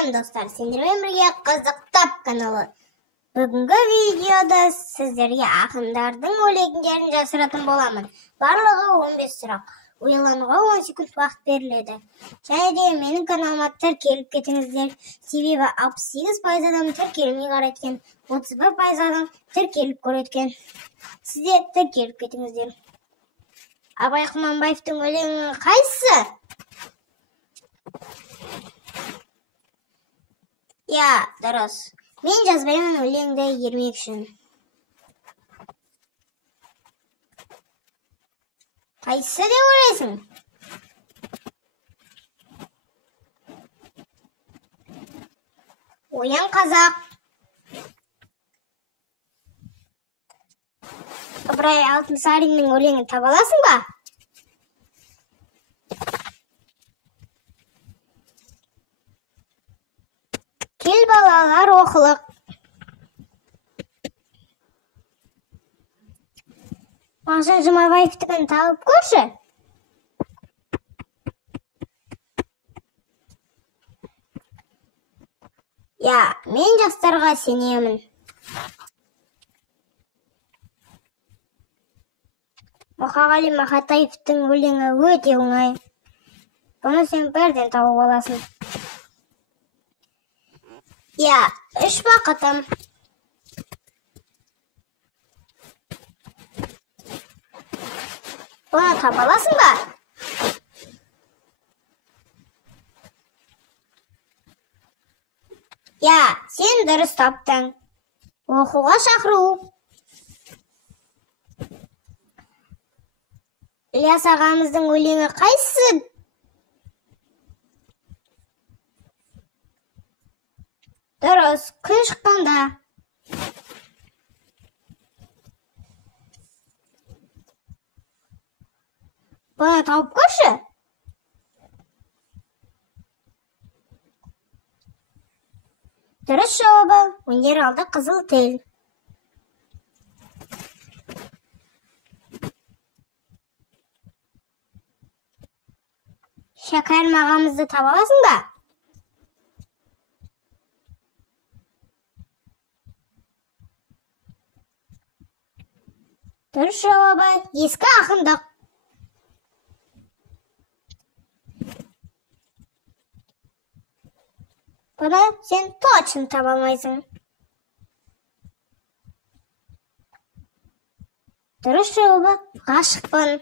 Салем достар, сендермен бірге Қызықтап каналы. Бүгінгі видеода сіздерге ақындардың өлеңдерін жасыратын боламын. Барлығы 15 сұрақ. Ойлануға 10 секунд уақыт беріледі. Және де менің каналыма тіркеліп кетіңіздер. Себебі 68% адам тіркелмей қарайткен, 31% адам тіркеліп көреткен. Сіздер тіркеліп кетіңіздер. Абай Құнанбаевтың өлеңі қайсысы? Я, дұрыс. Мен жазбаймын өлеңді ермек үшін. Қайсысы деп ойлайсың? Оян қазақ. Ыбырай Алтынсариннің өлеңін таба аласың ба? Кел балалар оқылық. Мағжан Жұмабаевтікін тауып көрші. Я, мен жастарға сенемін. Мұқағали Мақатаевтың өлеңі өте оңай. Бұны сен бірден тауып аласың. Я, 3 бақытым. Бұны таба аласың ба? Я, сен дұрыс таптың. Оқуға шақыру. Ілияс ағамыздың өлеңі қайсысы? Дұрыс, күн шыққанда. Бұны тауып көрші. Дұрыс жауабы минералды қызыл тіл. Шәкәрім ағамызды таба аласың ба? Дұрыс жауабы ескі ақындық. Бұны сен точно таба алмайсың. Дұрыс жауабы ғашықпын.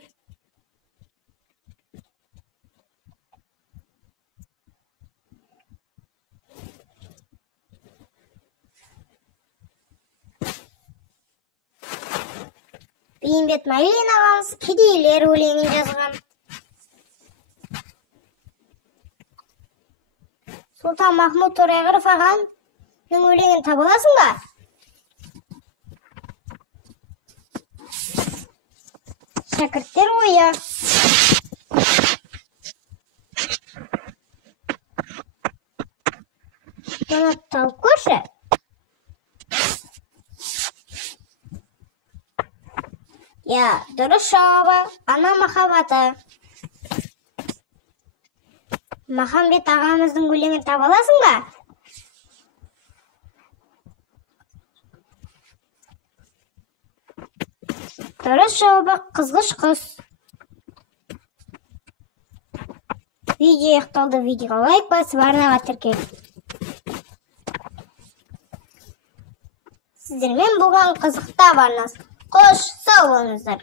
Бейімбет Майлин ағамыз кедейлер өлеңін жазған. Сұлтанмахмұт Торайғыров ағаның өлеңін таба аласың ба? Шәкірттер ойы. Бұны тауып көрші. Я, дұрыс жауабы ана махаббаты. Махамбет ағамыздың өлеңін таба аласың ба? Дұрыс жауабы қызғыш құс. Видео аяқталды. Видеоға лайк басып арнаға тіркел. Сіздермен болған Қызықтап арнасы. Қош, сау болыңыздар.